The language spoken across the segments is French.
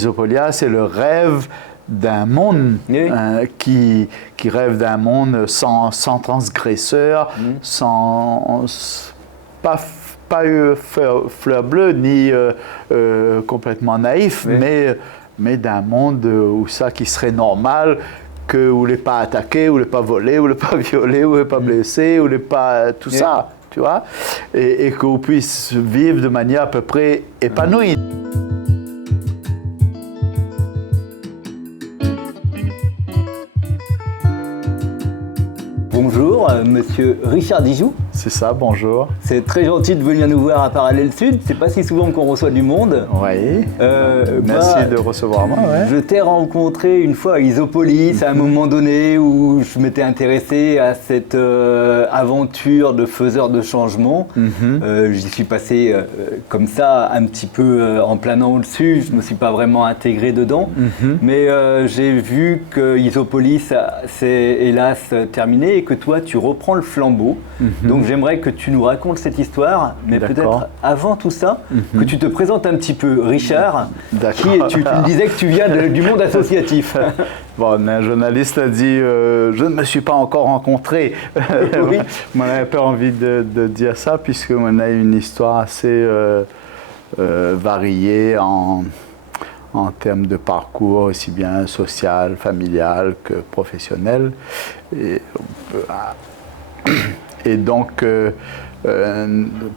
Isopolia, c'est le rêve d'un monde qui rêve d'un monde sans transgresseur, pas fleur bleue ni complètement naïf, mais d'un monde où ça qui serait normal, où n'est pas attaqué, où n'est pas volé, où n'est pas violé, où n'est pas blessé, où n'est pas tout ça, tu vois, et qu'on puisse vivre de manière à peu près épanouie. Bonjour, monsieur Richard Dijoux. C'est ça, bonjour. C'est très gentil de venir nous voir à Parallèle Sud. C'est pas si souvent qu'on reçoit du monde. Oui. Merci de recevoir moi. Ouais. Je t'ai rencontré une fois à Isopolis, à un moment donné où je m'étais intéressé à cette aventure de faiseur de changement. J'y suis passé comme ça, un petit peu en planant au-dessus. Je me suis pas vraiment intégré dedans. Mais j'ai vu que Isopolis s'est hélas terminé et que toi, tu reprends le flambeau. Donc j'aimerais que tu nous racontes cette histoire, mais peut-être avant tout ça, que tu te présentes un petit peu. Richard, qui es-tu? Tu me disais que tu viens du monde associatif. Bon, un journaliste a dit je ne me suis pas encore rencontré. Oui. On avait pas envie de dire ça, puisqu'on a une histoire assez variée en termes de parcours, aussi bien social, familial que professionnel. Et donc,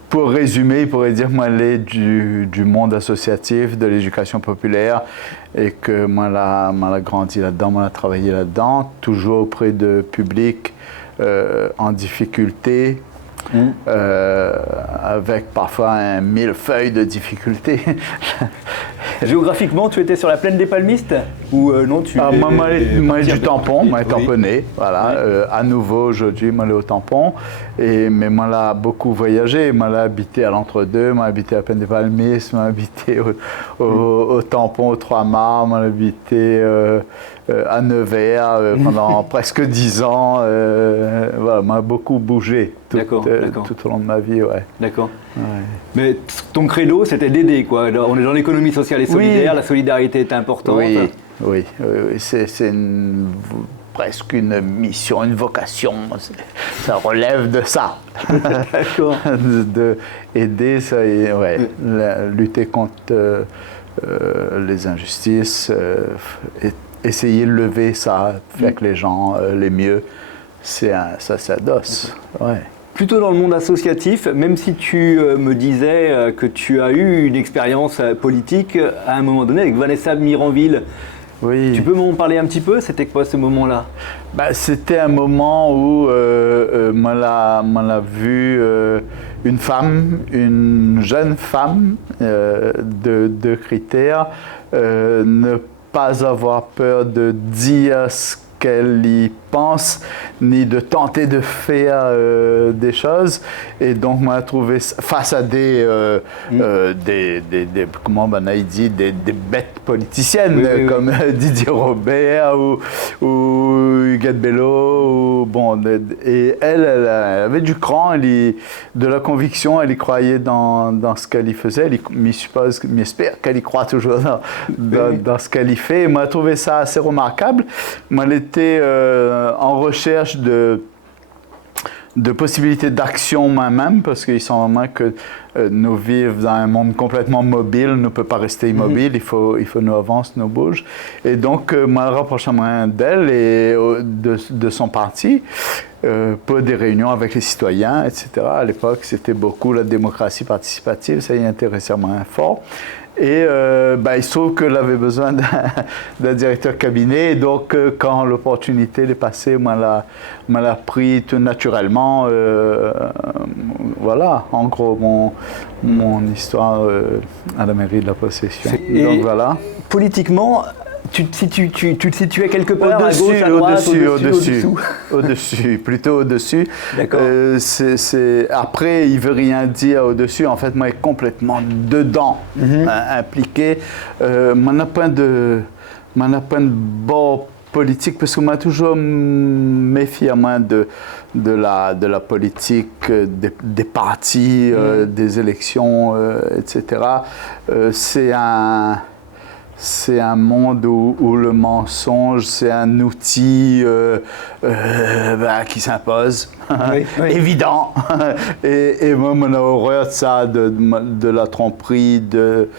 pour résumer, il pourrait dire que moi, je suis du monde associatif, de l'éducation populaire, et que moi, j'ai grandi là-dedans, moi, j'ai travaillé là-dedans, toujours auprès de publics en difficulté, avec parfois un millefeuille de difficultés. Géographiquement, tu étais sur la plaine des Palmistes ou non moi, du Tampon, moi, tamponné, voilà. À nouveau, aujourd'hui, moi, je suis au Tampon. Mais moi, j'ai beaucoup voyagé. Moi, j'ai habité à l'Entre-deux, moi, j'ai habité à la plaine des Palmistes, moi, j'ai habité au Tampon, aux Trois-Mâts, moi, j'ai habité à Nevers pendant presque 10 ans. Voilà, moi, j'ai beaucoup bougé tout au long de ma vie, ouais. D'accord. Ouais. Mais ton credo, c'était d'aider, quoi. On est dans l'économie sociale et solidaire, la solidarité est importante. Oui. C'est presque une mission, une vocation. Ça relève de ça. D'accord. D'aider, ça, lutter contre les injustices, essayer de lever ça, faire que les gens les mieux, ça s'adosse. Ouais. Plutôt dans le monde associatif, même si tu me disais que tu as eu une expérience politique à un moment donné avec Vanessa Miranville. Oui. Tu peux m'en parler un petit peu? C'était quoi ce moment-là? C'était un moment où moi l'a vu une femme, une jeune femme de critères, ne pas avoir peur de dire ce qu'elle y pense, ni de tenter de faire des choses. Et donc, moi, j'ai trouvé face à des comment on dit, des bêtes politiciennes, comme Didier Robert ou Huguette Bello. Et elle avait du cran, de la conviction, elle y croyait dans ce qu'elle y faisait. J'espère qu'elle y croit toujours dans ce qu'elle y fait. Et moi, j'ai trouvé ça assez remarquable. Moi, elle était en recherche de possibilités d'action moi-même, parce qu'il semble vraiment que nous vivons dans un monde complètement mobile, on ne peut pas rester immobile, il faut nous avancer, nous bouger. Et donc, moi, je rapprochais d'elle et de son parti pour des réunions avec les citoyens, etc. À l'époque, c'était beaucoup la démocratie participative, ça y intéressait moins fort. Et il se trouve qu'elle avait besoin d'un directeur cabinet. Et donc, quand l'opportunité est passée, moi, l'a pris tout naturellement. Voilà, en gros, mon histoire à la mairie de la Possession. Donc, voilà. Politiquement, tu te situais quelque part à gauche, à droite, au-dessus, plutôt au-dessus. D'accord. Après, il ne veut rien dire au-dessus. En fait, moi, je suis complètement dedans, impliqué. Moi, n'a pas de bord politique, parce que moi, toujours méfié de la politique, des partis, des élections, etc. c'est un monde où le mensonge, c'est un outil qui s'impose, Oui, oui. évident. Et moi, mon horreur de ça, de la tromperie, de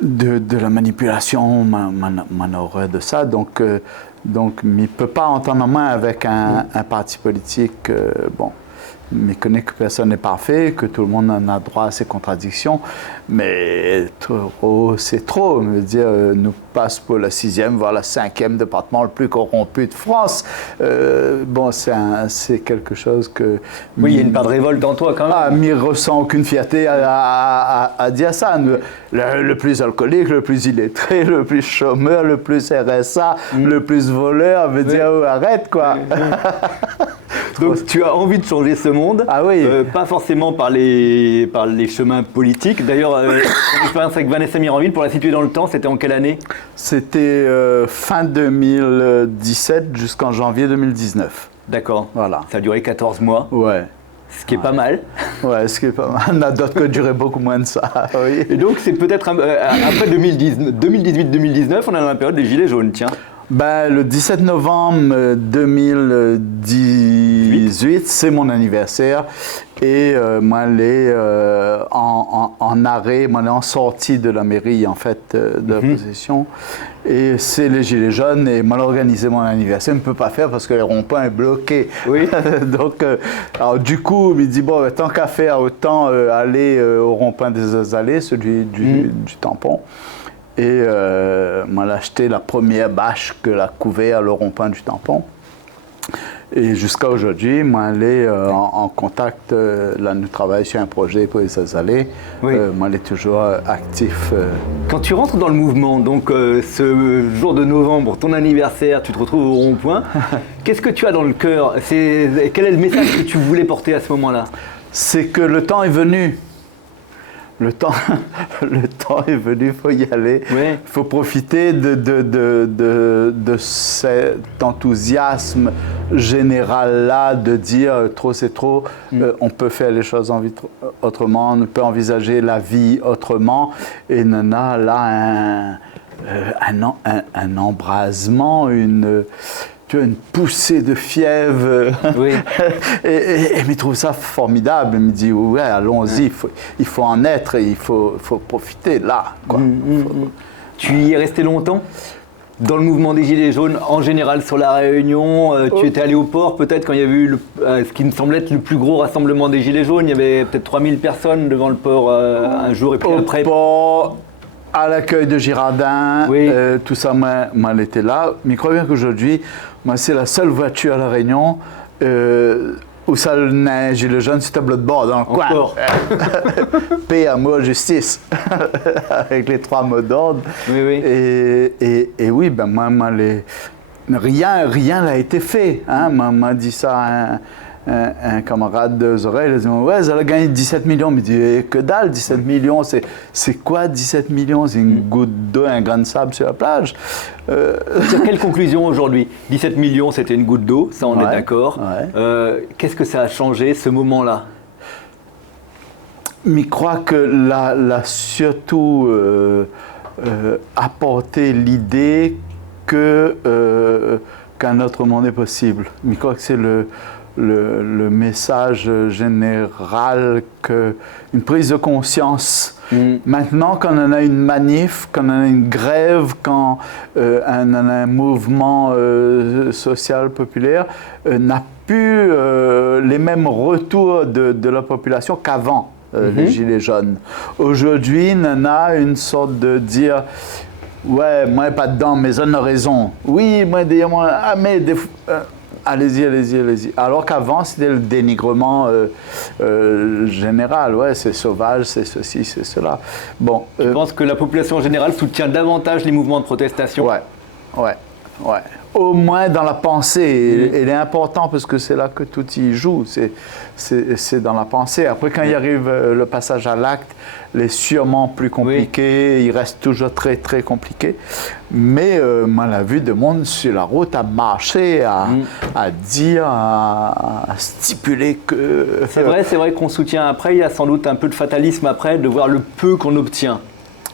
la manipulation, mon horreur de ça. Donc, il ne peut pas entendre en main avec un parti politique. Bon. Mais connaît que personne n'est parfait, que tout le monde en a droit à ses contradictions, mais trop, c'est trop. Je veux dire, nous passe pour le 6e, voire le 5e département le plus corrompu de France. Bon, c'est quelque chose que... Oui, il y a une part de révolte en toi quand même. Ah, mais ressent aucune fierté à dire ça. Le plus alcoolique, le plus illettré, le plus chômeur, le plus RSA, le plus voleur, veut dire, oh, arrête quoi. Donc tu as envie de changer ce monde, ah oui. Pas forcément par les chemins politiques. D'ailleurs, ton expérience avec Vanessa Miranville, pour la situer dans le temps, c'était en quelle année? C'était fin 2017 jusqu'en janvier 2019. D'accord. Voilà. Ça a duré 14 mois. Ouais. Ce qui est pas mal. Ouais, ce qui est pas mal. On a d'autres qui duraient beaucoup moins de ça. Oui. Et donc c'est peut-être après 2018-2019, on est dans la période des Gilets jaunes, tiens. Ben, le 17 novembre 2018, c'est mon anniversaire et moi, j'allais en arrêt, moi, en sortie de la mairie, en fait, de la possession. Et c'est les Gilets jaunes et moi, organisé mon anniversaire, je ne peux pas faire parce que le rond-point est bloqué. Oui. Donc, alors, du coup, il me dit, bon, tant qu'à faire, autant aller au rond-point des Allées, celui du tampon. Et moi, j'ai acheté la première bâche que l'a couvert le rond-point du tampon. Et jusqu'à aujourd'hui, moi, elle est en contact. Là, nous travaillons sur un projet pour les allées. Oui. Moi, elle est toujours actif. Quand tu rentres dans le mouvement, donc ce jour de novembre, ton anniversaire, tu te retrouves au rond-point. Qu'est-ce que tu as dans le cœur? Quel est le message que tu voulais porter à ce moment-là? C'est que le temps est venu. Le temps est venu, il faut y aller. Il faut profiter de cet enthousiasme général-là, de dire trop c'est trop, on peut faire les choses autrement, on peut envisager la vie autrement. Et Nana, là, un embrasement, une poussée de fièvre. Oui. et il trouve ça formidable. Il me dit, ouais, allons-y, il faut en être, et il faut profiter là. Quoi. Tu y es resté longtemps? Dans le mouvement des Gilets jaunes, en général sur la Réunion, tu étais allé au port peut-être quand il y avait eu ce qui me semblait être le plus gros rassemblement des Gilets jaunes. Il y avait peut-être 3000 personnes devant le port un jour et puis après. Port, à l'accueil de Girardin, tout ça, moi, elle était là. Mais crois bien qu'aujourd'hui, moi, c'est la seule voiture à La Réunion où ça neige et le jeune sur tableau de bord dans le coin. Paix, amour, justice, avec les 3 mots d'ordre. Oui, oui. Et oui, ben moi rien n'a été fait. Hein. M'a dit ça un camarade de Zorel, il a dit, ouais, ça a gagné 17 millions. Il me dit, que dalle, 17 millions, c'est quoi 17 millions? C'est une goutte d'eau, un grain de sable sur la plage. Sur quelle conclusion aujourd'hui? 17 millions, c'était une goutte d'eau, ça on est d'accord. Ouais. Qu'est-ce que ça a changé, ce moment-là? Mais je crois que l'a surtout apporté l'idée qu'un autre monde est possible. Mais je crois que c'est le message général, une prise de conscience. Maintenant, quand on a une manif, quand on a une grève, quand on a un mouvement social populaire, n'a plus les mêmes retours de la population qu'avant les Gilets jaunes. Aujourd'hui, on a une sorte de dire, ouais, moi pas dedans, mais on a raison. Oui, moi, mais allez-y, allez-y, allez-y. Alors qu'avant, c'était le dénigrement général. Ouais, c'est sauvage, c'est ceci, c'est cela. Bon. Tu penses que la population générale soutient davantage les mouvements de protestation? Ouais. Au moins dans la pensée. Elle est importante parce que c'est là que tout y joue. C'est dans la pensée. Après, quand il arrive le passage à l'acte, il est sûrement plus compliqué. Il reste toujours très, très compliqué. Mais on a vu de monde sur la route à marcher, à dire, à stipuler que... C'est vrai qu'on soutient après. Il y a sans doute un peu de fatalisme après, de voir le peu qu'on obtient.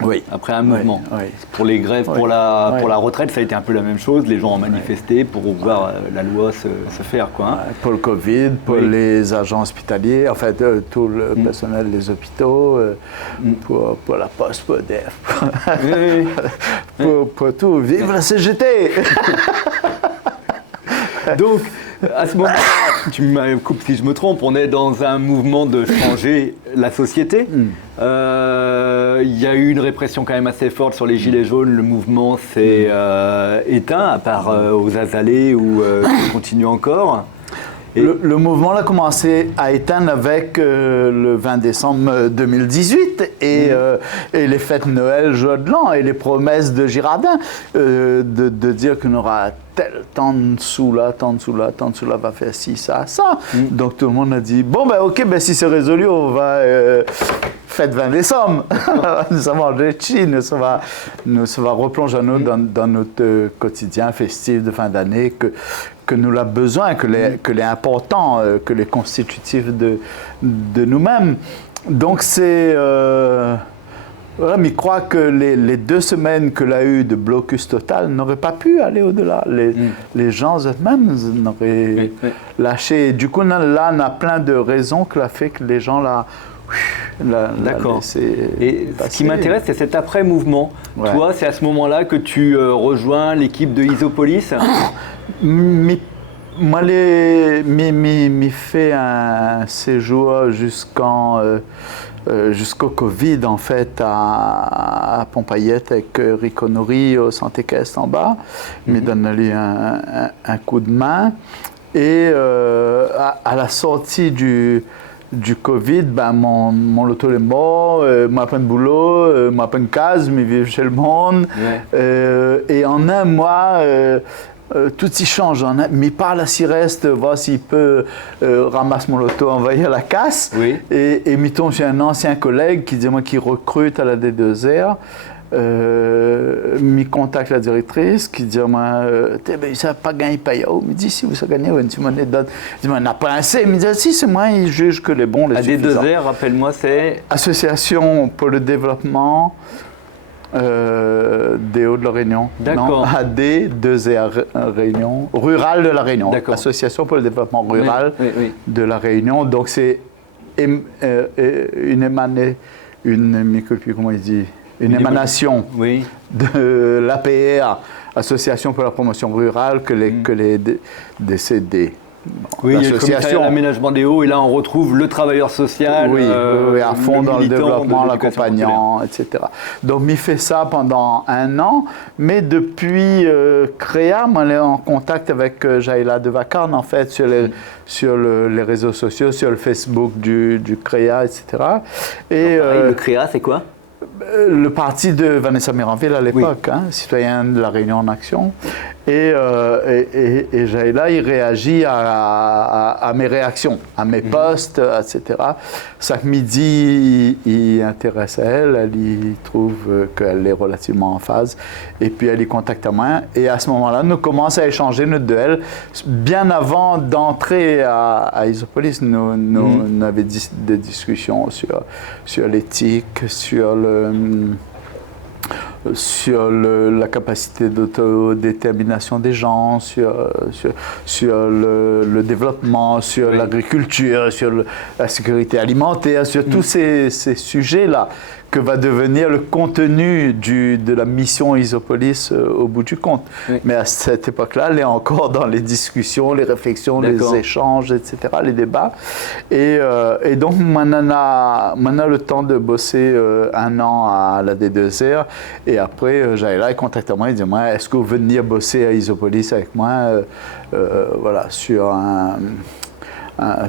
Oui. Après un mouvement. Oui. Pour les grèves, pour la retraite, ça a été un peu la même chose. Les gens ont manifesté pour voir la loi se faire, quoi. Hein. Pour le Covid, pour les agents hospitaliers, en fait, tout le personnel des hôpitaux, pour la poste, pour EDF, pour tout. Vive la CGT! Donc, à ce moment-là, tu me coupes si je me trompe, on est dans un mouvement de changer la société. Il y a eu une répression quand même assez forte sur les Gilets jaunes. Le mouvement s'est éteint, à part aux Azalées où ça continue encore. Et le mouvement a commencé à éteindre avec le 20 décembre 2018 et les fêtes Noël, joie de l'an et les promesses de Girardin de dire qu'on aura tant de sous là, tant de sous là, tant de sous là, va faire ci, ça, ça. Donc tout le monde a dit, bon ben ok, ben si c'est résolu, on va fête 20 décembre. Nous allons manger chi, nous va replonger à nous dans notre quotidien festif de fin d'année que nous avons besoin, que les importants, que les constitutifs de nous-mêmes. Donc c'est... voilà, mais je crois que les 2 semaines que l'a eu de blocus total n'auraient pas pu aller au-delà. Les gens eux-mêmes n'auraient lâché. Du coup, là, on a plein de raisons qui ont fait que les gens D'accord. Et ce qui m'intéresse, c'est cet après-mouvement. Ouais. Toi, c'est à ce moment-là que tu rejoins l'équipe de Isopolis. Moi, j'ai fait un séjour jusqu'au Covid, en fait, à Pompayette avec Rico Nori au Santé Caisse en bas. Il m'a donné un coup de main. Et à la sortie du Covid, ben mon loto est mort, moi pas de boulot, moi pas de case, mais vivre chez le monde. Ouais. Et en un mois, tout y change. Mais parle à Cyreste, voir s'il peut ramasser mon loto, envoyer à la casse. Oui. Et mettons, j'ai un ancien collègue qui dit moi qui recrute à la D2R. Me contacte la directrice qui dit moi ça n'a pas gagné payot. Il me dit si vous avez gagné une monnaie d'autre. Il dit on n'a pas assez. Il me dit si c'est moi, il juge que les bons les suffisants. AD2R, rappelle-moi, c'est Association pour le développement des Hauts de la Réunion. D'accord. Non, AD2R Réunion, Rural de la Réunion. D'accord. Association pour le développement rural de la Réunion. Donc c'est une émanation de l'APR, Association pour la promotion rurale, que les DCD. Oui, il y a le commissariat d'aménagement des Hauts, et là on retrouve le travailleur social, à fond dans le développement, l'accompagnant, etc. Donc, il fait ça pendant 1 an, mais depuis Créa, on est en contact avec Jaïla de Vacarne, en fait, sur les réseaux sociaux, sur le Facebook du Créa, etc. Et, le Créa, c'est quoi ? Le parti de Vanessa Miranville à l'époque, citoyen de la Réunion en action. Et Jaïla, il réagit à mes réactions, à mes posts, etc. Chaque midi, il intéresse à elle il trouve qu'elle est relativement en phase. Et puis, elle y contacte à moi. Et à ce moment-là, nous commençons à échanger notre duel. Bien avant d'entrer à Isopolis, nous avions des discussions sur l'éthique, sur la capacité d'autodétermination des gens, sur le développement, sur l'agriculture, sur la sécurité alimentaire, sur tous ces sujets-là que va devenir le contenu de la mission Isopolis au bout du compte. Oui. Mais à cette époque-là, elle est encore dans les discussions, les réflexions, les échanges, etc., les débats. Et donc, maintenant, on a le temps de bosser 1 an à la D2R. Et après, Jaïla contacte moi et dit « Est-ce que vous venir bosser à Isopolis avec moi voilà, sur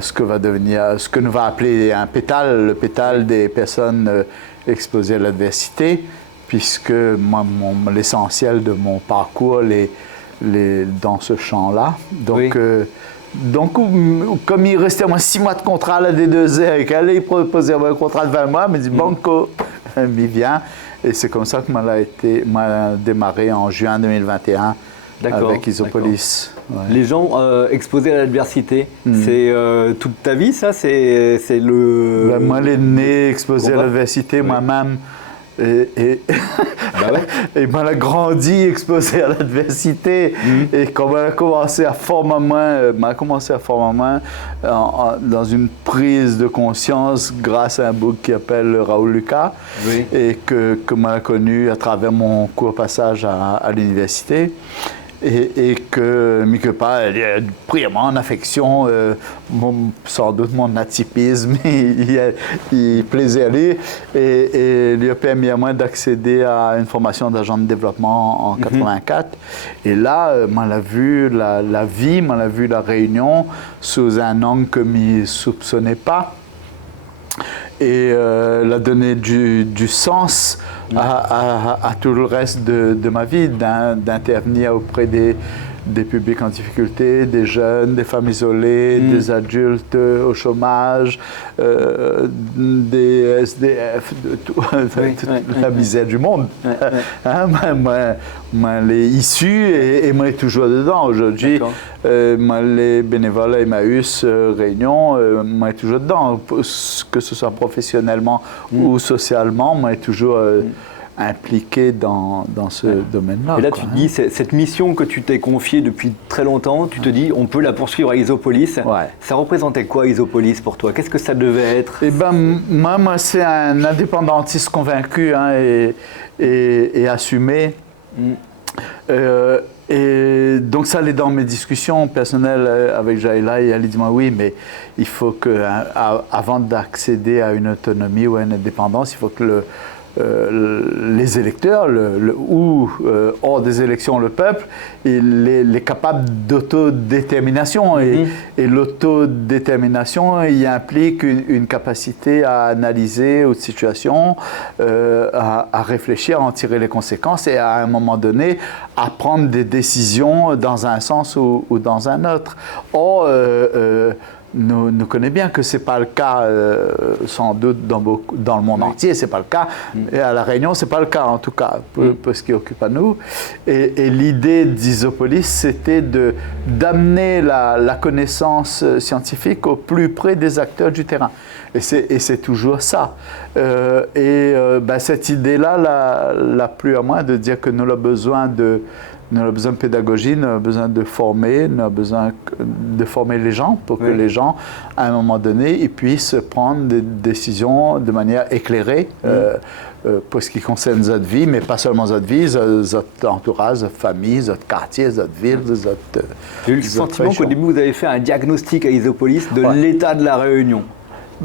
ce que nous va appeler un pétale, le pétale des personnes exposées à l'adversité, puisque l'essentiel de mon parcours est dans ce champ-là. Donc, donc, comme il restait 6 mois de contrat à la D2R et qu'elle allait proposer un contrat de 20 mois, il me dit Banco, il vient. Et c'est comme ça que m'a démarré en juin 2021 avec Isopolis. Ouais. Les gens exposés à l'adversité, c'est toute ta vie, ça? C'est le... moi, les nés exposés à l'adversité, moi-même, Bah ouais. Et ben, elle a grandi, exposée à l'adversité. Et quand elle a commencé à fort moment, dans une prise de conscience grâce à un book qui s'appelle Raoul Lucas, Oui. et que m'a connu à travers mon court passage à l'université. Et que quelque part, il a pris en affection, sans doute mon atypisme, il plaisait à lui, et lui a permis à moi d'accéder à une formation d'agent de développement en 84. Et là, on l'a vu la vie, on l'a vu la Réunion sous un angle que je ne soupçonnais pas. Et l'a donné du sens à tout le reste de ma vie, d'intervenir auprès des publics en difficulté, des jeunes, des femmes isolées, des adultes au chômage, des SDF, de toute la misère du monde. Hein, moi, les issus, et moi, toujours dedans. Aujourd'hui, moi, les bénévoles Emmaüs Réunion, moi, toujours dedans. Que ce soit professionnellement ou socialement, moi, toujours impliqué dans ce domaine-là. Et là, tu te dis, cette mission que tu t'es confiée depuis très longtemps, tu te dis, on peut la poursuivre à Isopolis. Ça représentait quoi, Isopolis, pour toi? Qu'est-ce que ça devait être? Eh ben, moi, c'est un indépendantiste convaincu, hein, et assumé. Et donc, ça allait dans mes discussions personnelles avec Jaïla, et elle dit, oui, mais il faut que, avant d'accéder à une autonomie ou à une indépendance, il faut que les électeurs, hors des élections, le peuple, il est capable d'autodétermination. Et l'autodétermination, il implique une capacité à analyser une situation, à réfléchir, à en tirer les conséquences et à un moment donné, à prendre des décisions dans un sens ou dans un autre. Or, nous connaissons bien que ce n'est pas le cas, sans doute, dans le monde entier, ce n'est pas le cas. Et à La Réunion, ce n'est pas le cas, en tout cas, pour ce qui occupe à nous. Et l'idée d'Isopolis, c'était d'amener la connaissance scientifique au plus près des acteurs du terrain. Et c'est toujours ça. Cette idée-là l'a plu à moi, de dire que nous avons besoin de pédagogie, nous avons besoin de former, nous avons besoin de former les gens pour que les gens, à un moment donné, ils puissent prendre des décisions de manière éclairée pour ce qui concerne notre vie, mais pas seulement notre vie, notre entourage, notre famille, notre quartier, notre ville, notre... J'ai eu le sentiment qu'au début, vous avez fait un diagnostic à Isopolis de l'état de la Réunion.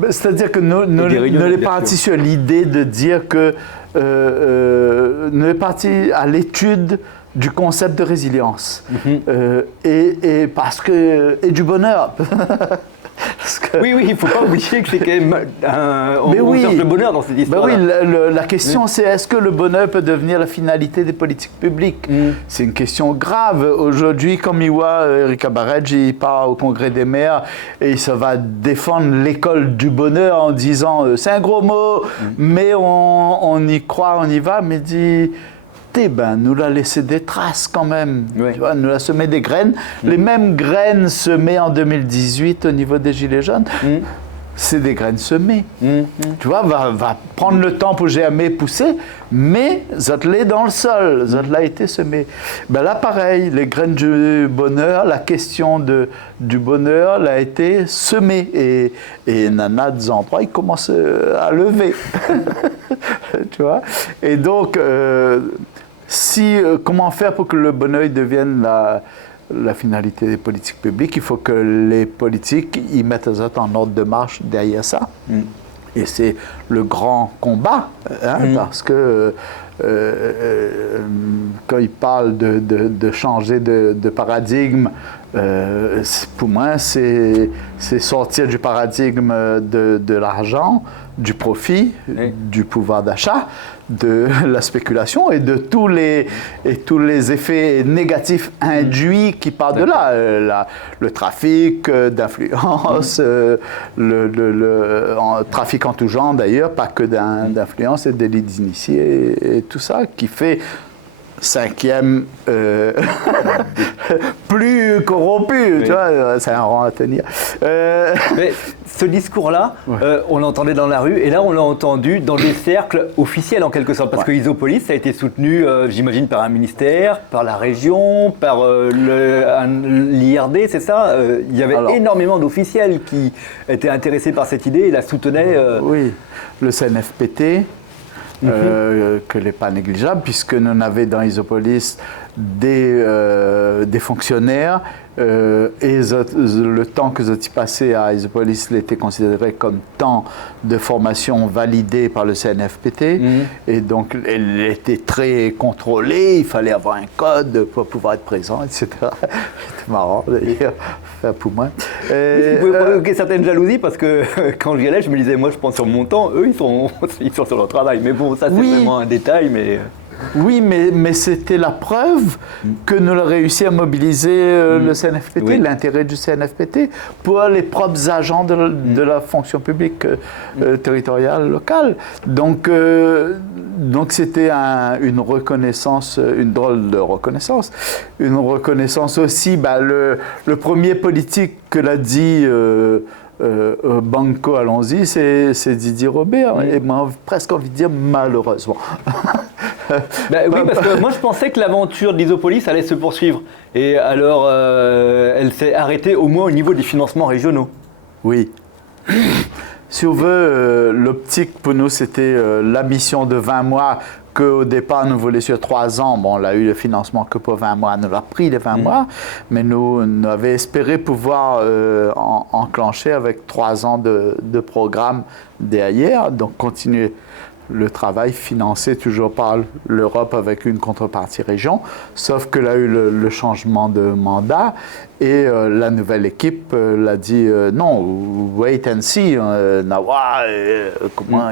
C'est-à-dire que nous sommes partis sur l'idée de dire que nous sommes partis à l'étude du concept de résilience et du bonheur. Oui, il ne faut pas oublier que c'est quand même on cherche le bonheur dans cette histoire. La question c'est, est-ce que le bonheur peut devenir la finalité des politiques publiques? C'est une question grave. Aujourd'hui, comme il voit Erika Barej, il part au Congrès des maires et il se va défendre l'école du bonheur en disant c'est un gros mot, mais on y croit, on y va, mais dit... nous l'a laissé des traces quand même. Tu vois, nous l'a semé des graines. Les mêmes graines semées en 2018 au niveau des Gilets jaunes, c'est des graines semées. Tu vois, va prendre le temps pour germer, pousser, mais ça l'est dans le sol, ça l'a été semé. Là, pareil, les graines du bonheur, la question du bonheur l'a été semée. Et Nana, des endroits, il commence à lever. Tu vois? Et donc... comment faire pour que le bonheur devienne la finalité des politiques publiques? Il faut que les politiques y mettent en ordre de marche derrière ça. Et c'est le grand combat, parce que quand ils parlent de changer de paradigme, pour moi, c'est sortir du paradigme de l'argent, du profit, du pouvoir d'achat, de la spéculation et de tous les effets négatifs induits qui partent de là. Le trafic d'influence, le trafic en tout genre d'ailleurs, pas que d'influence et délits d'initiés et tout ça, qui fait cinquième plus corrompu, tu vois, c'est un rang à tenir. Mais ce discours-là, on l'entendait dans la rue, et là on l'a entendu dans des cercles officiels en quelque sorte, parce que Isopolis, ça a été soutenu, j'imagine, par un ministère, par la région, par l'IRD, c'est ça? Il y avait énormément d'officiels qui étaient intéressés par cette idée et la soutenaient. Oui, le CNFPT, que n'est pas négligeable, puisque nous avons dans Isopolis des fonctionnaires, et le temps que j'ai passé à Isopolis était considéré comme temps de formation validé par le CNFPT, et donc elle était très contrôlée, il fallait avoir un code pour pouvoir être présent, etc. C'était marrant d'ailleurs, pour moi. Vous pouvez provoquer certaines jalousies, parce que quand j'y allais, je me disais, moi je pense sur mon temps, eux ils sont sur leur travail, mais bon, ça c'est vraiment un détail, mais... Oui, mais c'était la preuve que nous avons réussi à mobiliser le CNFPT, l'intérêt du CNFPT, pour les propres agents de la fonction publique territoriale locale. Donc c'était une reconnaissance, une drôle de reconnaissance. Une reconnaissance aussi, le premier politique que l'a dit... Banco, allons-y, c'est Didier Robert, et moi presque envie de dire malheureusement. Oui, parce que moi je pensais que l'aventure d'Isopolis allait se poursuivre, et alors elle s'est arrêtée au moins au niveau des financements régionaux. Oui. Si on veut, l'optique pour nous c'était la mission de 20 mois, qu'au départ nous voulions sur 3 ans. Bon, on a eu le financement que pour 20 mois, nous l'a pris les 20 mois, mais nous avions espéré pouvoir enclencher avec 3 ans de programme derrière, donc continuer le travail financé toujours par l'Europe avec une contrepartie région, sauf que là a eu le changement de mandat, et la nouvelle équipe l'a dit non, wait and see, comment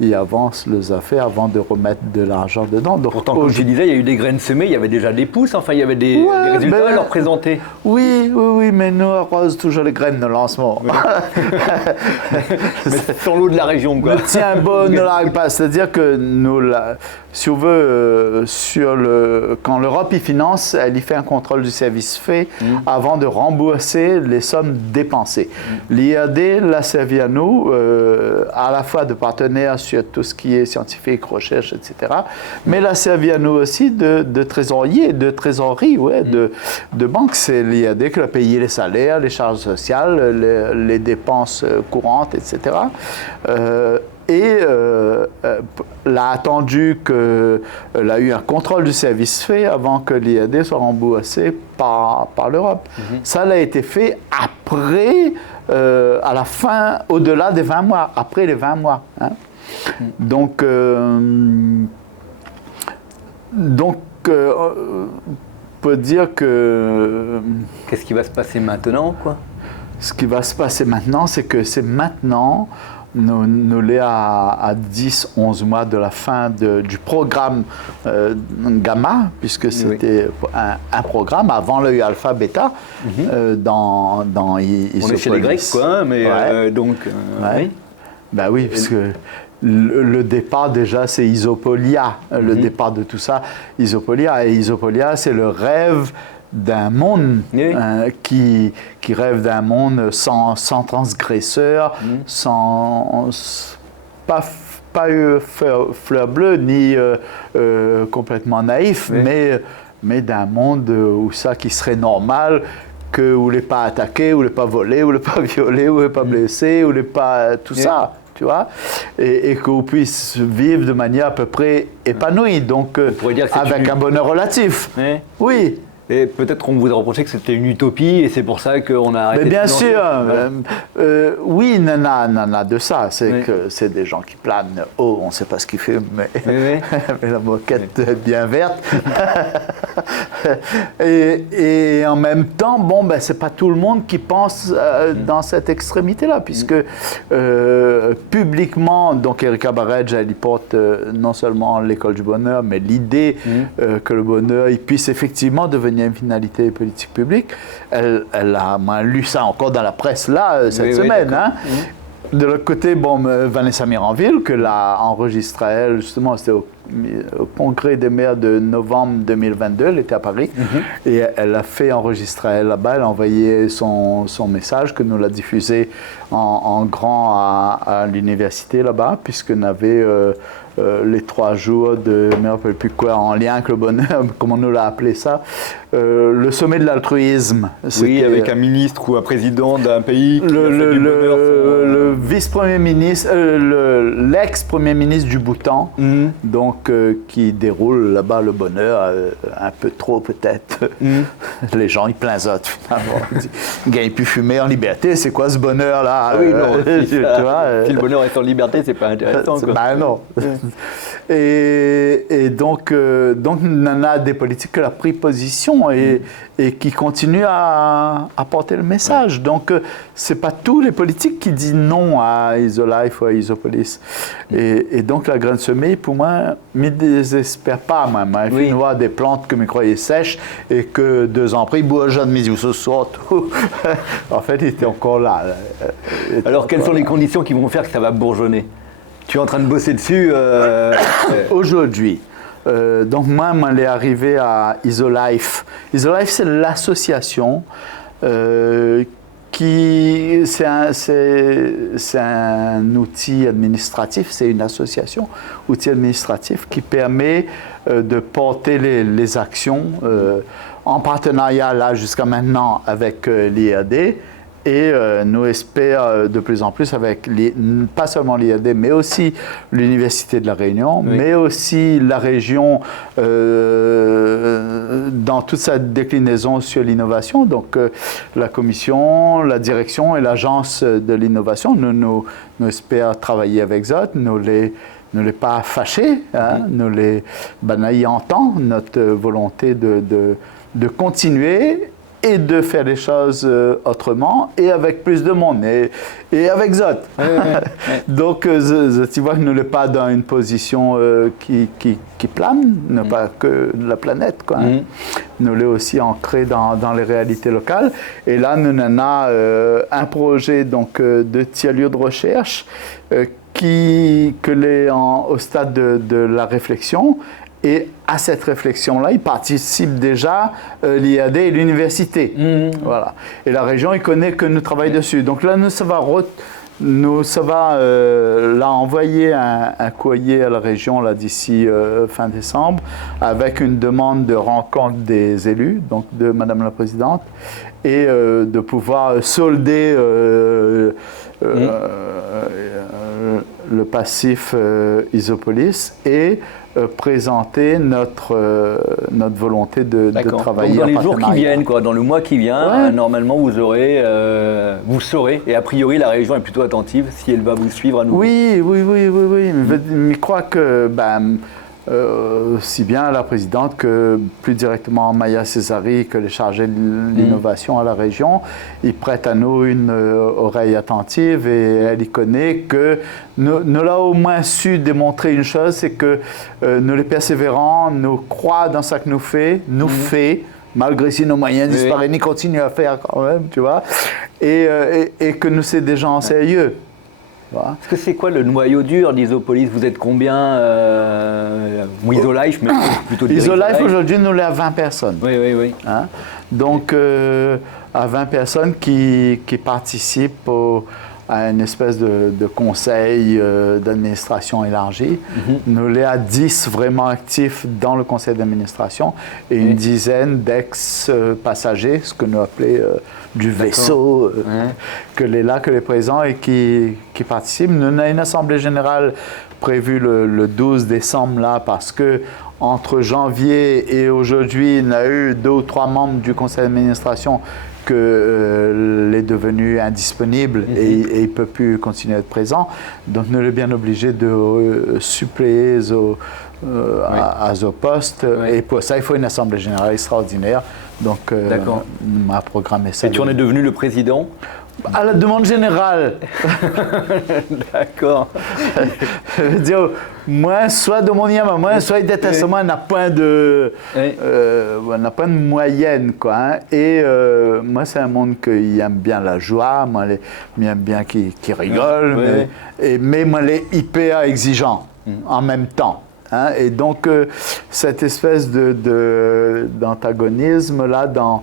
ils avancent les affaires avant de remettre de l'argent dedans. Donc, pourtant, comme je disais, il y a eu des graines semées, il y avait déjà des pousses, enfin il y avait des résultats à leur présenter. Oui, mais nous arrose toujours les graines de lancement. Mais sur l'eau de la région, quoi. Tiens, bon, ne l'arrive pas. C'est-à-dire que nous, si on veut, quand l'Europe y finance, elle y fait un contrôle du service fait avant de rembourser les sommes dépensées. L'IRD l'a servi à nous, à la fois de partenaire sur tout ce qui est scientifique, recherche, etc., mais l'a servi à nous aussi de trésorier, de trésorerie, de banque. C'est l'IRD qui a payé les salaires, les charges sociales, les dépenses courantes, etc. L'a attendu qu'elle a eu un contrôle du service fait avant que l'IRD soit remboursé par l'Europe. Ça a été fait après, à la fin, au-delà des 20 mois, après les 20 mois. Hein. Donc, on peut dire que... Qu'est-ce qui va se passer maintenant, quoi? Ce qui va se passer maintenant, c'est que c'est maintenant... Nous l'est à 10-11 mois de la fin du programme Gamma, puisque c'était un programme avant le Alpha Beta dans Isopolis. On est chez les Grecs, quoi, mais donc... Oui. Ben oui, parce que le départ déjà c'est Isopolia, le départ de tout ça, Isopolia. Et Isopolia, c'est le rêve d'un monde qui rêve d'un monde sans transgresseur, pas fleur bleue ni complètement naïf, mais d'un monde où ça qui serait normal, où n'est pas attaqué, où n'est pas volé, où n'est pas violé, où n'est pas blessé, où n'est pas tout ça. Tu vois, et qu'on puisse vivre de manière à peu près épanouie, donc avec un bonheur relatif. Oui. Et peut-être qu'on vous a reproché que c'était une utopie et c'est pour ça qu'on a arrêté. Mais bien sûr, oui, nana de ça, c'est que c'est des gens qui planent haut, on ne sait pas ce qu'ils font, mais la moquette est bien verte. et en même temps, c'est pas tout le monde qui pense dans cette extrémité-là, puisque publiquement, donc Erika Barrage, elle y porte non seulement l'école du bonheur, mais l'idée que le bonheur il puisse effectivement devenir une finalité politique publique. Elle a lu ça encore dans la presse là cette semaine. Hein. De l'autre côté, Vanessa Miranville, que l'a enregistré elle, justement, c'était au au congrès des maires de novembre 2022, elle était à Paris, et elle a fait enregistrer là-bas, elle a envoyé son message, que nous l'a diffusé en grand à l'université là-bas, puisqu'on avait les 3 jours de, je ne me rappelle plus quoi, en lien avec le bonheur, comment on nous l'a appelé ça, le sommet de l'altruisme. Oui, avec un ministre ou un président d'un pays qui le vice-premier ministre, l'ex-premier ministre du Bhoutan, donc qui déroule là-bas le bonheur, un peu trop peut-être. Les gens, ils plainsotent finalement. Ils gagnent plus fumer en liberté, c'est quoi ce bonheur-là? Oui, non, si le bonheur est en liberté, c'est pas intéressant. Ben non. Et donc, Nana a des politiques qu'elle a pris position et qui continuent à porter le message. Donc, c'est pas tous les politiques qui disent non à Isolife ou à Isopolis. Et donc, la graine semée, pour moi, ne me désespère pas même. Il faut voir des plantes que je croyais sèches et que 2 ans après, ils bougent de mes yeux ce soir. En fait, il était encore là. Alors, quelles sont les conditions qui vont faire que ça va bourgeonner? Tu es en train de bosser dessus Aujourd'hui. Donc moi, elle est arrivé à Isolife. Isolife, c'est l'association qui... C'est un outil administratif, c'est une association, outil administratif qui permet de porter les actions en partenariat là jusqu'à maintenant avec l'IAD. Et nous espérons de plus en plus avec pas seulement l'IAD, mais aussi l'Université de La Réunion, mais aussi la région dans toute sa déclinaison sur l'innovation. Donc la commission, la direction et l'agence de l'innovation, nous espérons travailler avec eux, nous les pas fâcher, nous les y entend notre volonté de continuer et de faire les choses autrement et avec plus de monde et avec Zot. Donc, tu vois, nous ne sommes pas dans une position qui plane, pas que de la planète, quoi. Nous sommes aussi ancrés dans les réalités locales. Et là, nous avons un projet donc, de tiers-lieu de recherche au stade de la réflexion. Et à cette réflexion-là, ils participent déjà l'IAD et l'université. Voilà. Et la région, ils connaissent que nous travaillons dessus. Donc là, ça va envoyer un courrier à la région là, d'ici fin décembre avec une demande de rencontre des élus, donc de Madame la Présidente, et de pouvoir solder le passif Isopolis et présenter notre volonté de travailler. Donc dans les jours qui viennent, quoi, dans le mois qui vient, normalement vous saurez, et a priori la région est plutôt attentive si elle va vous suivre à nouveau. Oui. Je crois que si bien la présidente que plus directement Maya Césari que les chargés de l'innovation à la région, ils prêtent à nous une oreille attentive et elle y connaît que nous l'avons au moins su démontrer une chose, c'est que nous les persévérants, nous croient dans ce que nous fait, malgré si nos moyens disparaissent, nous continuons à faire quand même, tu vois, et que nous sommes des gens sérieux. Est-ce que c'est quoi le noyau dur d'Isopolis? Vous êtes combien Isolife, mais plutôt Isolife, aujourd'hui, nous sommes à 20 personnes. Oui. Hein? Donc, à 20 personnes qui participent à une espèce de conseil d'administration élargi. Nous sommes à 10 vraiment actifs dans le conseil d'administration et une dizaine d'ex-passagers, ce que nous appelons du vaisseau, que les là, que les présents et qui participent. Nous avons une assemblée générale prévue le 12 décembre là, parce que entre janvier et aujourd'hui, il y a eu 2 ou 3 membres du conseil d'administration qu'il est devenu indisponible et il ne peut plus continuer à être présent. Donc nous sommes bien obligés de suppléer à ce poste. Et pour ça, il faut une assemblée générale extraordinaire. Donc on a programmé ça. Et tu en es devenu le président? À la demande générale. D'accord. Je veux dire, moi, soit de mon yam, moi, soit il déteste moi, on n'a pas de moyenne, quoi. Hein. Et moi, c'est un monde qui aime bien la joie, moi, il aime bien qui rigole, mais moi, il est hyper exigeant en même temps. Hein? Et donc, cette espèce d'antagonisme là dans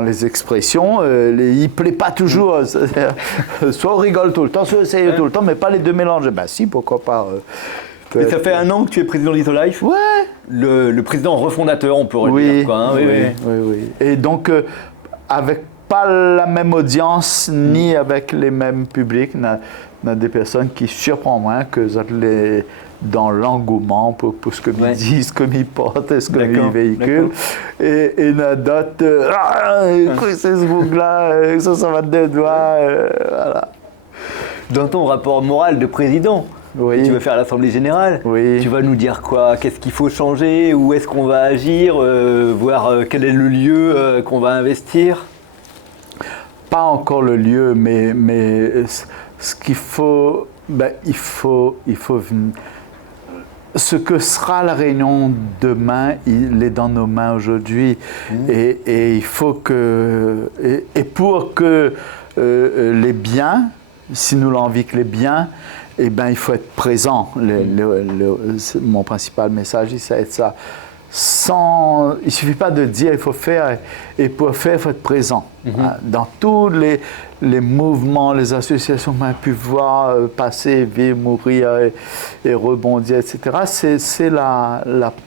les expressions, il ne plaît pas toujours. Soit on rigole tout le temps, soit on essaye tout le temps, mais pas les deux mélangés. Ben si, pourquoi pas. Et ça fait 1 an que tu es président d'Isolife. Ouais. Le président refondateur, on pourrait dire. Quoi, hein, oui. Et donc, avec pas la même audience, ni avec les mêmes publics, on a des personnes qui surprennent moins que dans l'engouement pour ce que ils disent, ce qu'ils portent et ce qu'ils véhiculent. Et on a d'autres, c'est ce bouc-là, ça va de 2 doigts, voilà. Dans ton rapport moral de président, que tu veux faire à l'Assemblée Générale, tu vas nous dire quoi? Qu'est-ce qu'il faut changer? Où est-ce qu'on va agir? Voir quel est le lieu qu'on va investir? Pas encore le lieu, mais ce qu'il faut, il faut ce que sera la réunion demain, il est dans nos mains aujourd'hui. Et il faut que... Et pour que les biens, si nous l'envie que les biens, il faut être présent. Mon principal message, c'est être ça. Il ne suffit pas de dire, il faut faire, et pour faire, il faut être présent. Dans tous les mouvements, les associations qu'on a pu voir passer, vivre, mourir et rebondir, etc., c'est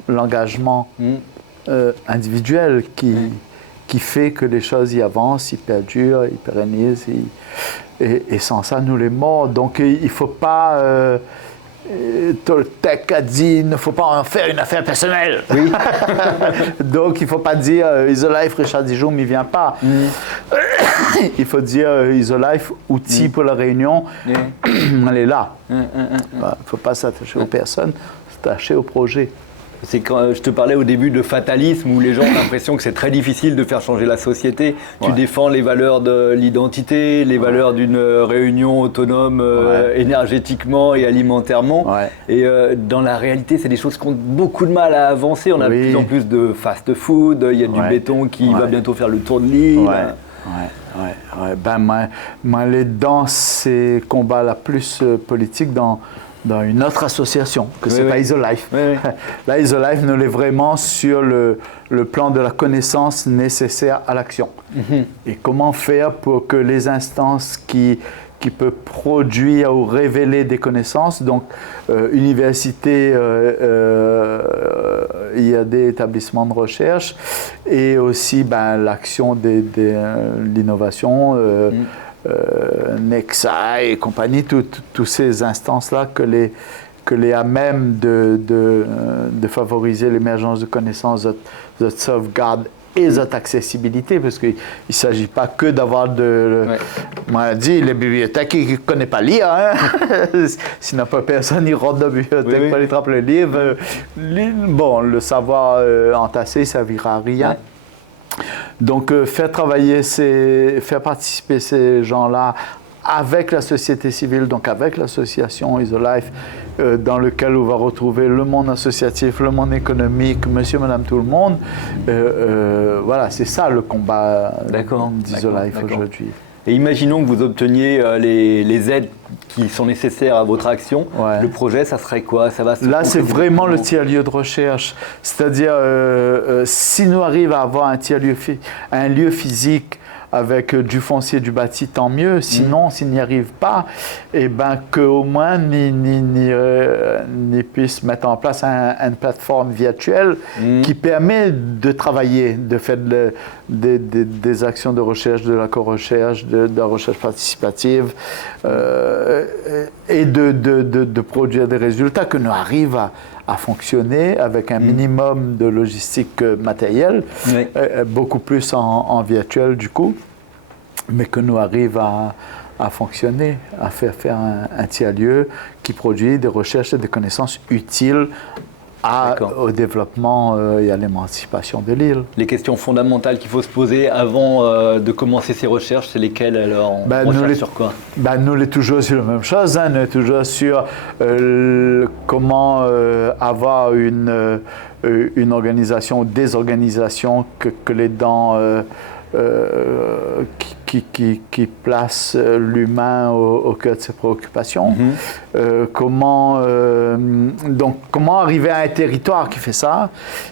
l'engagement individuel qui fait que les choses y avancent, y perdurent, y pérennisent. Et sans ça, nous les morts. Donc, il ne faut pas... Toltec a dit il ne faut pas en faire une affaire personnelle. Oui. Donc il ne faut pas dire Isolife, Richard Dijoux, il ne vient pas. Il faut dire Isolife, outil pour la réunion, elle est là. Il ne faut pas s'attacher aux personnes, s'attacher au projet. C'est quand je te parlais au début de fatalisme où les gens ont l'impression que c'est très difficile de faire changer la société. Tu défends les valeurs de l'identité, les valeurs d'une réunion autonome énergétiquement et alimentairement. Et dans la réalité, c'est des choses qui ont beaucoup de mal à avancer. On a de plus en plus de fast-food, il y a du béton qui va bientôt faire le tour de l'île. Moi, les dans ces combats la plus politique dans une autre association, que ce n'est pas Isolife. Là, Isolife, nous est vraiment sur le plan de la connaissance nécessaire à l'action. Et comment faire pour que les instances qui peuvent produire ou révéler des connaissances, donc université, il y a des établissements de recherche, et aussi l'action de l'innovation, Nexa et compagnie, toutes ces instances-là que les à même de favoriser l'émergence de connaissances, de sauvegarde et de accessibilité, parce qu'il ne s'agit pas que d'avoir moi, je dis, les bibliothèques qui ne connaissent pas lire, sinon pas personne n'y rentre dans la bibliothèque pour aller attraper le livre. Le savoir entassé, ça ne servira à rien. Donc, faire participer ces gens-là avec la société civile, donc avec l'association Isolife, dans lequel on va retrouver le monde associatif, le monde économique, monsieur, madame, tout le monde. Voilà, c'est ça le combat d'Isolife aujourd'hui. Et imaginons que vous obteniez les aides qui sont nécessaires à votre action. Le projet, ça serait quoi? Là, c'est vraiment le tiers-lieu de recherche. C'est-à-dire, si nous arrivons à avoir un lieu physique avec du foncier, du bâti, tant mieux. Sinon, s'il n'y arrive pas, qu'au moins, ni puisse mettre en place une plateforme virtuelle qui permet de travailler, de faire des actions de recherche, de la co-recherche, de la recherche participative et de produire des résultats que nous arrivons à fonctionner avec un minimum de logistique matérielle, beaucoup plus en virtuel du coup, mais que nous arrivons à fonctionner, à faire un tiers-lieu qui produit des recherches et des connaissances utiles au développement et à l'émancipation de l'île. Les questions fondamentales qu'il faut se poser avant de commencer ces recherches, c'est lesquelles alors? On recherche sur quoi? Nous, on est toujours sur la même chose. On est toujours sur comment avoir une organisation ou des organisations que les dents qui place l'humain au cœur de ses préoccupations. Comment arriver à un territoire qui fait ça?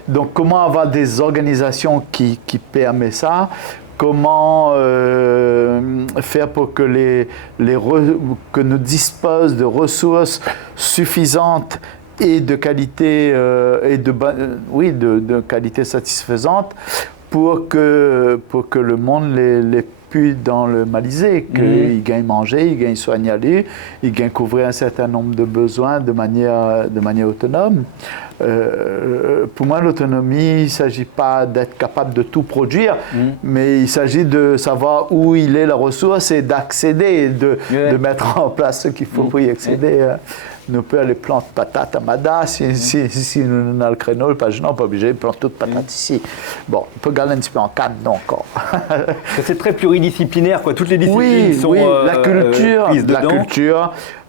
Donc, comment avoir des organisations qui permettent ça? Comment faire pour que que nous disposions de ressources suffisantes et de qualité de qualité satisfaisante pour que le monde les puisse dans le malisé, qu'ils gagnent manger, ils gagnent soigner aller, ils gagnent couvrir un certain nombre de besoins de manière autonome. Pour moi, l'autonomie, il ne s'agit pas d'être capable de tout produire, mais il s'agit de savoir où il est la ressource et d'accéder, de mettre en place ce qu'il faut pour y accéder. Nous peut aller planter patates à Mada, si nous avons le créneau, le paginon, pas obligé de planter toutes patates ici. Bon, on peut garder un petit peu en cadre, non encore. C'est très pluridisciplinaire, quoi. Toutes les disciplines sont la culture, prises dedans.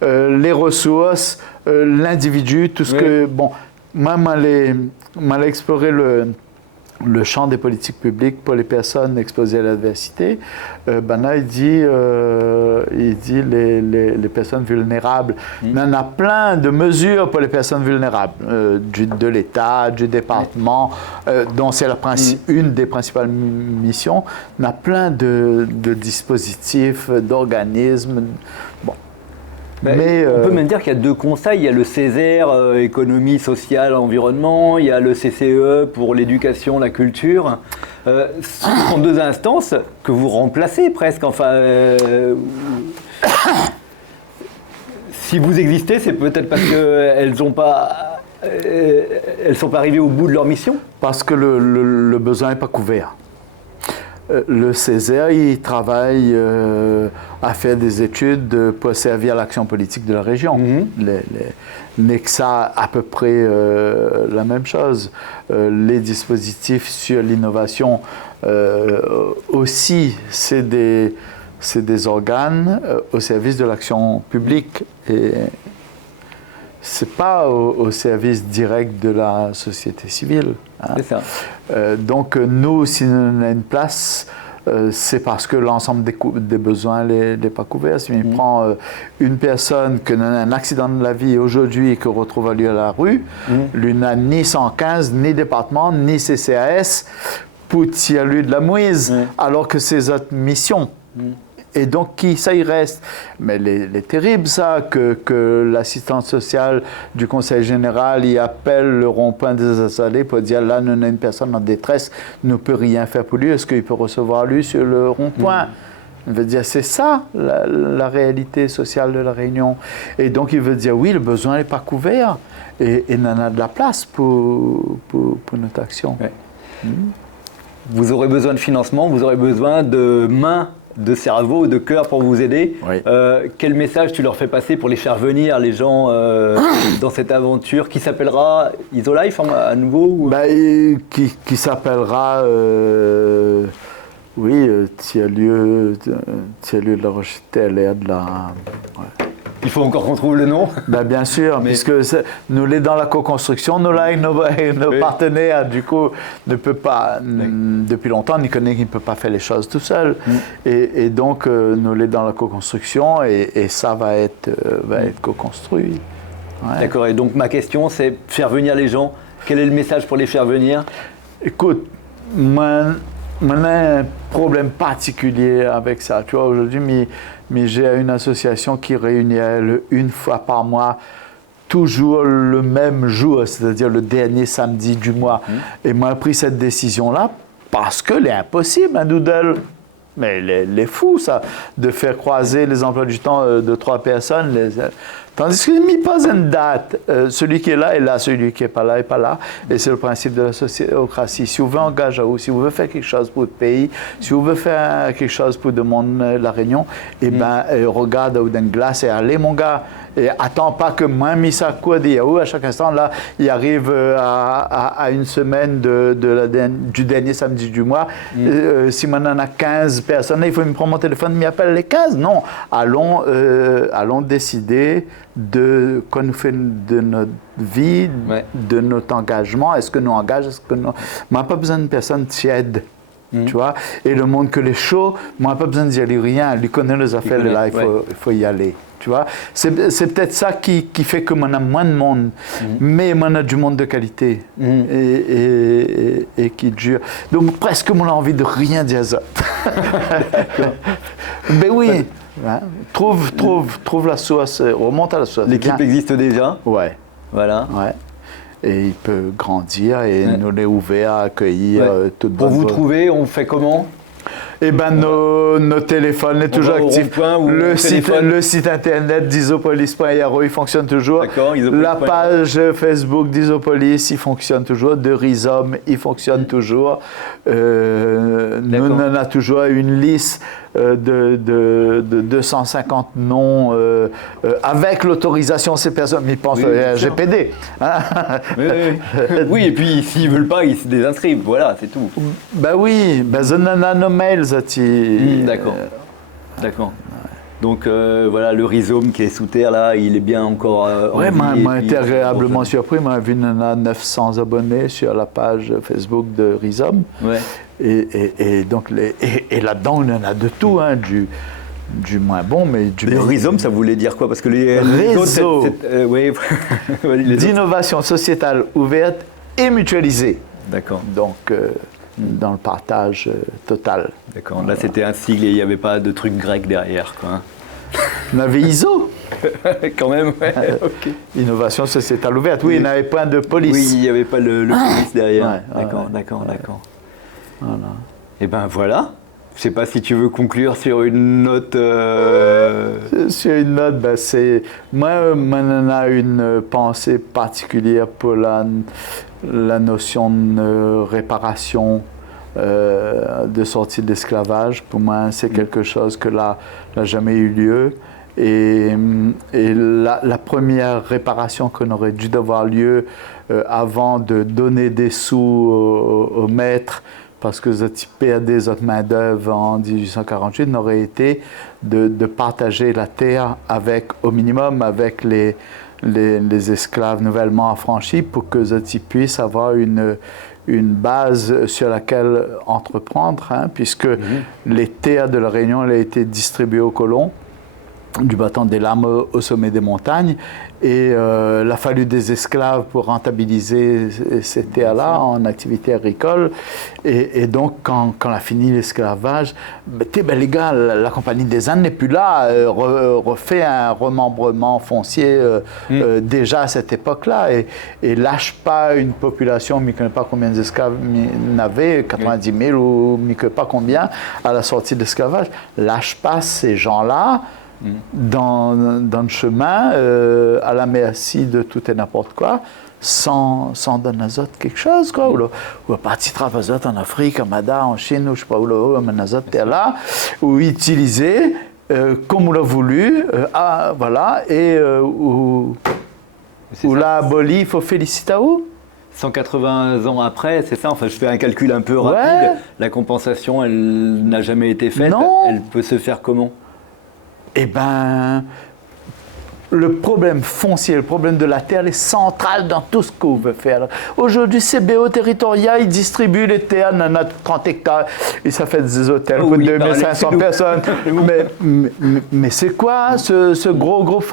Les ressources, l'individu, tout ce que... Bon, moi, j'ai exploré le champ des politiques publiques pour les personnes exposées à l'adversité. Là, il dit les personnes vulnérables. Il y en a plein de mesures pour les personnes vulnérables, de l'État, du département, dont c'est une des principales missions. Il y en a plein de dispositifs, d'organismes. Bon. Mais on peut même dire qu'il y a deux conseils. Il y a le Césaire, économie sociale, environnement. Il y a le CCE pour l'éducation, la culture. Ce sont deux instances que vous remplacez presque. Enfin, si vous existez, c'est peut-être parce qu'elles ne sont pas arrivées au bout de leur mission. Parce que le besoin n'est pas couvert. Le Césaire, il travaille à faire des études pour servir l'action politique de la région. Nexa, à peu près la même chose. Les dispositifs sur l'innovation aussi, c'est des organes au service de l'action publique. Et c'est pas au service direct de la société civile. C'est ça. Donc nous, si on a une place, c'est parce que l'ensemble des besoins n'est pas couvert. Si on prend une personne qui a un accident de la vie aujourd'hui et qui retrouve lieu à la rue, lui n'a ni 115, ni département, ni CCAS pour tirer de la mouise, alors que ses autres missions. Et donc, ça y reste. Mais les terrible, ça, que l'assistante sociale du Conseil général y appelle le rond-point des Azalées pour dire là, nous avons une personne en détresse, ne peut rien faire pour lui. Est-ce qu'il peut recevoir lui sur le rond-point? Il veut dire, c'est ça, la réalité sociale de la Réunion. Et donc, il veut dire, oui, le besoin n'est pas couvert et il en a de la place pour notre action. Vous aurez besoin de financement, vous aurez besoin de mains, de cerveau, de cœur pour vous aider. Quel message tu leur fais passer pour les faire venir, les gens, dans cette aventure qui s'appellera Isolife à nouveau ou... Qui s'appellera Tiers-lieu de la Rochette-L'air de la... Il faut encore qu'on trouve le nom. Bien sûr, puisque nous l'est dans la co-construction, nous là, nos partenaires, du coup, ne peut pas, depuis longtemps, on connaît qu'il ne peut pas faire les choses tout seul. Et donc, nous l'est dans la co-construction et ça va être co-construit. D'accord, et donc ma question, c'est faire venir les gens. Quel est le message pour les faire venir? Écoute, moi, on a un problème particulier avec ça. Tu vois, aujourd'hui, mais j'ai une association qui réunit une fois par mois, toujours le même jour, c'est-à-dire le dernier samedi du mois. Et moi, j'ai pris cette décision-là parce qu'elle est impossible, un doodle. Mais elle est fou, ça, de faire croiser les emplois du temps de 3 personnes. Tandis qu'il n'y a pas une date. Celui qui est là, celui qui n'est pas là, n'est pas là. Et c'est le principe de la sociocratie. Si vous voulez engager, si vous voulez faire quelque chose pour le pays, si vous voulez faire quelque chose pour le monde de la Réunion, regarde au d'une glace et allez, mon gars. Et attends pas que moi, mis ça quoi des Yahoo, à chaque instant, là, il arrive à une semaine du dernier samedi du mois. Si maintenant on a 15 personnes, il faut me prendre mon téléphone, m'y appelle les 15. Non, allons décider de quoi nous fait de notre vie, de notre engagement. Est-ce que nous engageons? Moi, pas besoin d'une personne tiède. Tu vois? Et le monde que les chauds, moi, pas besoin de dire rien. Lui connaît les affaires, là, il faut y aller. Tu vois? C'est peut-être ça qui fait que on a moins de monde, mais on a du monde de qualité et qui dure. Donc, presque, on a envie de rien dire ça. Mais oui, hein? Trouve la source, remonte à la source. L'équipe existe déjà. Ouais. Voilà. Ouais. Et il peut grandir et nous est ouvert à accueillir toute bonne. Pour vous trouver, on fait comment? Eh bien, nos téléphones sont toujours actifs. Le site internet d'Isopolis.ro, il fonctionne toujours. La page Facebook d'Isopolis, il fonctionne toujours. De Rhizome, il fonctionne toujours. Nous, on a toujours une liste de 250 noms avec l'autorisation de ces personnes. Mais ils pensent à RGPD. Hein? Oui, et puis s'ils ne veulent pas, ils se désinscrivent. Voilà, c'est tout. Ben oui, on a nos mails. D'accord. Donc voilà, le Rhizome qui est sous terre là, il est bien encore. Oui, moi été agréablement surpris. Moi, j'ai vu qu'on a 900 abonnés sur la page Facebook de Rhizome. Ouais. Et donc, là-dedans, on en a de tout, hein, du moins bon, mais du meilleur. Le Rhizome, ça voulait dire quoi? Parce que les réseaux d'innovation sociétale ouverte et mutualisée. D'accord. Donc, dans le partage total. D'accord. Là, c'était un sigle et il n'y avait pas de truc grec derrière, quoi. On avait ISO. Quand même, ouais. Okay. Innovation sociétale ouverte. Oui, il n'y avait pas de police. Oui, il n'y avait pas le police derrière. D'accord. Voilà. Et ben voilà. Je ne sais pas si tu veux conclure sur une note. Sur une note, moi, on a une pensée particulière pour la notion de réparation de sortie de l'esclavage. Pour moi, c'est quelque chose que n'a jamais eu lieu. Et la première réparation qu'on aurait dû avoir lieu avant de donner des sous aux maîtres, parce que vous perdu des autres main-d'œuvre en 1848, n'aurait été de partager la terre au minimum avec les esclaves nouvellement affranchis pour que vous puissent avoir une base sur laquelle entreprendre, hein, puisque les terres de la Réunion ont été distribuées aux colons du battant des lames au sommet des montagnes, et il a fallu des esclaves pour rentabiliser ces terres-là en activité agricole. Et donc, quand on a fini l'esclavage, les gars, la Compagnie des Indes n'est plus là, refait un remembrement foncier déjà à cette époque-là, et lâche pas une population, mais ne connaît pas combien d'esclaves il y avait, 90 000 ou ne connaît pas combien à la sortie de l'esclavage, lâche pas ces gens-là dans le chemin, à la merci de tout et n'importe quoi, sans donner aux autres quelque chose, quoi. Ou partir travailler en Afrique, en Canada, en Chine, ou je sais pas où, les autres là, ou utiliser comme on l'a voulu, voilà, et où l'a aboli, il faut féliciter à où 180 ans après, c'est ça, enfin je fais un calcul un peu rapide, la compensation, elle n'a jamais été faite, elle peut se faire comment? Eh bien, le problème foncier, le problème de la terre est central dans tout ce qu'on veut faire. Aujourd'hui, CBO territorial, il distribue les terres dans notre 30 hectares et ça fait des hôtels pour 2500 personnes. Mais c'est quoi ce gros groupe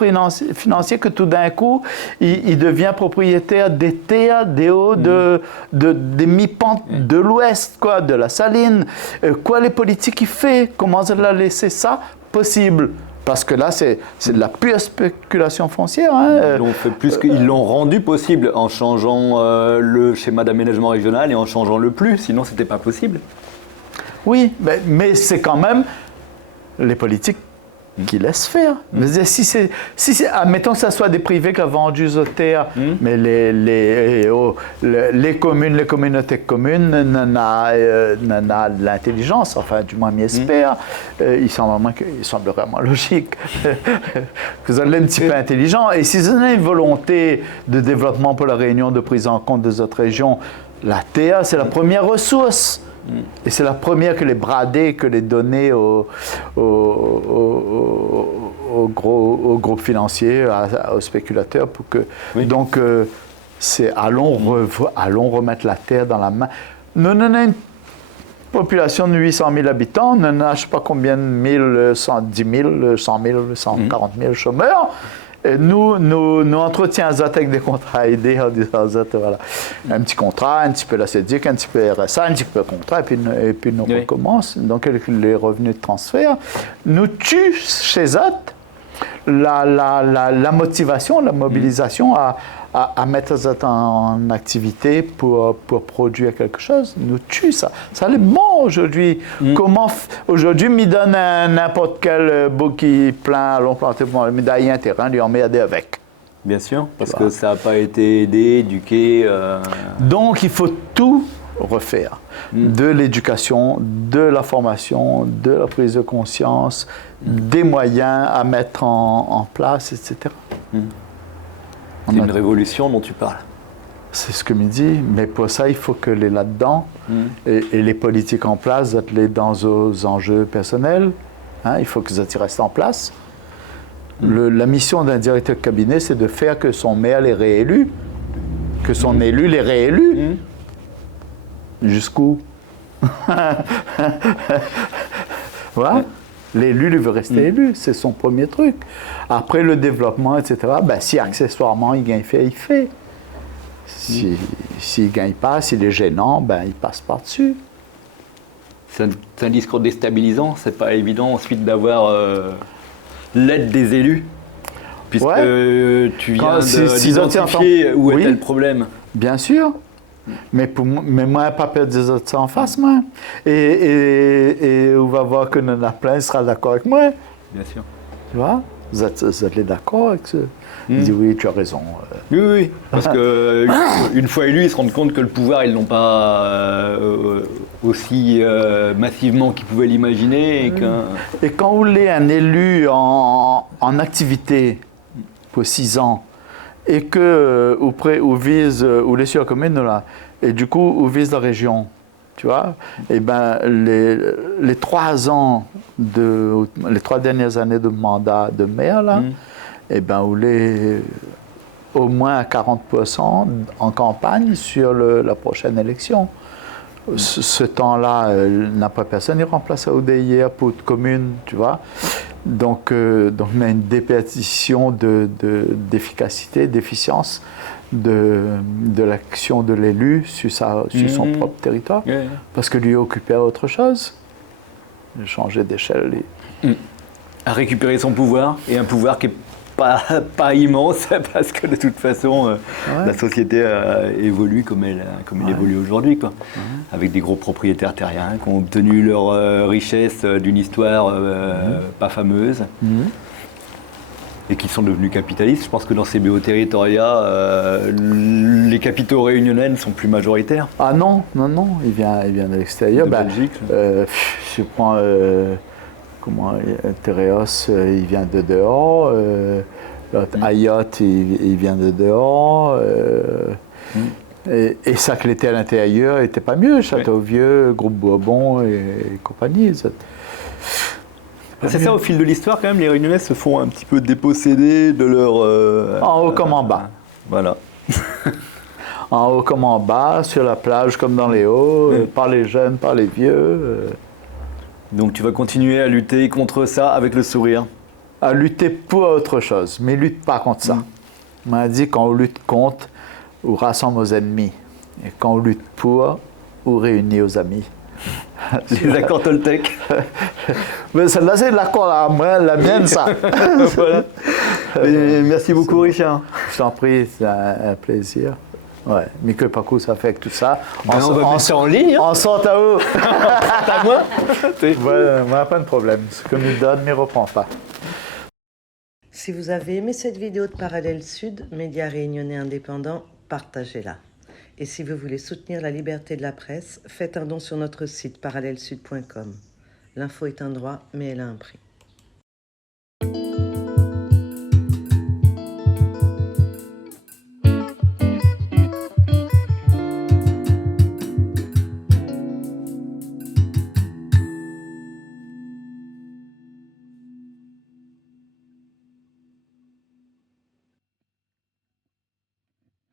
financier que tout d'un coup, il devient propriétaire des terres des hauts des mi-pentes de l'ouest, quoi, de la Saline? Quoi les politiques qu'il fait? Comment il a laissé ça possible? Parce que là, c'est de la pure spéculation foncière. Hein. Ils l'ont rendu possible en changeant le schéma d'aménagement régional et en changeant le plus, sinon c'était pas possible. Oui, mais c'est quand même les politiques qui laissent faire. Si admettons que ce soit des privés qui ont vendu aux terres, mais les communes, les communautés de communes n'en a de l'intelligence, enfin du moins m'y espère. Il semblerait moins logique que vous allez un petit peu intelligent. Et si vous avez une volonté de développement pour la Réunion, de prise en compte des autres régions, la terre, c'est la première ressource. Et c'est la première que les brader, que les donner aux groupes financiers, aux spéculateurs. Pour que, donc, allons remettre la terre dans la main. population de 800 000 habitants, on en a je ne sais pas combien de mille, 110 000, 100 000, 140 000 chômeurs. Et nous entretiens avec des contrats aidés en disant voilà, un petit contrat, un petit peu la CEDIC, un petit peu RSA, un petit peu contrat, et puis nous recommence. Donc les revenus de transfert nous tuent chez ZOT la motivation, la mobilisation à mettre ZOT en activité pour produire quelque chose, nous tue ça. Ça l'est mort aujourd'hui. Aujourd'hui, me donne n'importe quel beau qui plein, allons planter pour me donner un terrain, lui emmerder avec. Bien sûr, parce que ça n'a pas été aidé, éduqué. Donc, il faut tout refaire. De l'éducation, de la formation, de la prise de conscience, des moyens à mettre en place, etc. C'est une révolution dont tu parles. C'est ce que me dit, mais pour ça, il faut que les là-dedans et les politiques en place, les dans aux enjeux personnels, hein, il faut que ça restent en place. La mission d'un directeur de cabinet, c'est de faire que son maire les réélu, que son élu les réélu. Jusqu'où? Voilà. L'élu, il veut rester élu, c'est son premier truc. Après, le développement, etc., ben, si accessoirement il gagne fait, il fait. S'il ne gagne pas, s'il est gênant, ben, il passe par-dessus. C'est un discours déstabilisant, c'est pas évident ensuite d'avoir l'aide des élus, puisque tu viens d'identifier où était le problème. Bien sûr. Mais moi, pas perdre des autres en face, moi. Et on va voir que nous avons plein, il sera d'accord avec moi. Bien sûr. Tu vois? Vous êtes d'accord avec ça? Il dit oui, tu as raison. Oui, parce qu'une fois élus, ils se rendent compte que le pouvoir, ils ne l'ont pas aussi massivement qu'ils pouvaient l'imaginer. Et quand vous voulez un élu en activité pour 6 ans, et que ou vise ou les sur commune là, et du coup ou vise la région, tu vois, et ben les 3 ans les 3 dernières années de mandat de maire là, et ben ou les au moins à 40% en campagne sur la prochaine élection. Ce temps-là, n'a pas personne, il remplace à ODIR pour toute commune, tu vois. Donc on a une déperdition d'efficacité, d'efficience de l'action de l'élu sur son propre territoire, parce que lui occupait autre chose. Il changeait d'échelle. À récupérer son pouvoir, et un pouvoir qui est pas immense, parce que de toute façon, la société évolue comme elle évolue aujourd'hui, quoi. Avec des gros propriétaires terriens qui ont obtenu leur richesse d'une histoire pas fameuse, et qui sont devenus capitalistes. Je pense que dans ces BO-Territoria, les capitaux réunionnais ne sont plus majoritaires. Ah non, il vient de l'extérieur. De Belgique. Je prends... Tereos, il vient de dehors. Ayotte, il vient de dehors. Et ça que l'était à l'intérieur n'était pas mieux. Châteauvieux, Groupe Bourbon et compagnie. C'est ça, au fil de l'histoire, quand même, les Réunionnais se font un petit peu déposséder de leur... en haut comme en bas. Voilà. En haut comme en bas, sur la plage comme dans les hauts, par les jeunes, par les vieux. Donc tu vas continuer à lutter contre ça avec le sourire? À lutter pour autre chose, mais lutte pas contre ça. On m'a dit quand on lutte contre, on rassemble aux ennemis. Et quand on lutte pour, on réunit aux amis. Les accords Toltec. Mais celle-là, c'est l'accord à moi, la mienne, ça. Voilà. Merci beaucoup, Richard. Je t'en prie, c'est un plaisir. Ouais, mais que pas coup ça fait avec tout ça. On va mettre ça en ligne. On sort à où? À moi. Moi, pas de problème. Ce que me donne, ne reprend pas. Si vous avez aimé cette vidéo de Parallèle Sud, média réunionnais indépendant, partagez-la. Et si vous voulez soutenir la liberté de la presse, faites un don sur notre site parallèlesud.com. L'info est un droit, mais elle a un prix.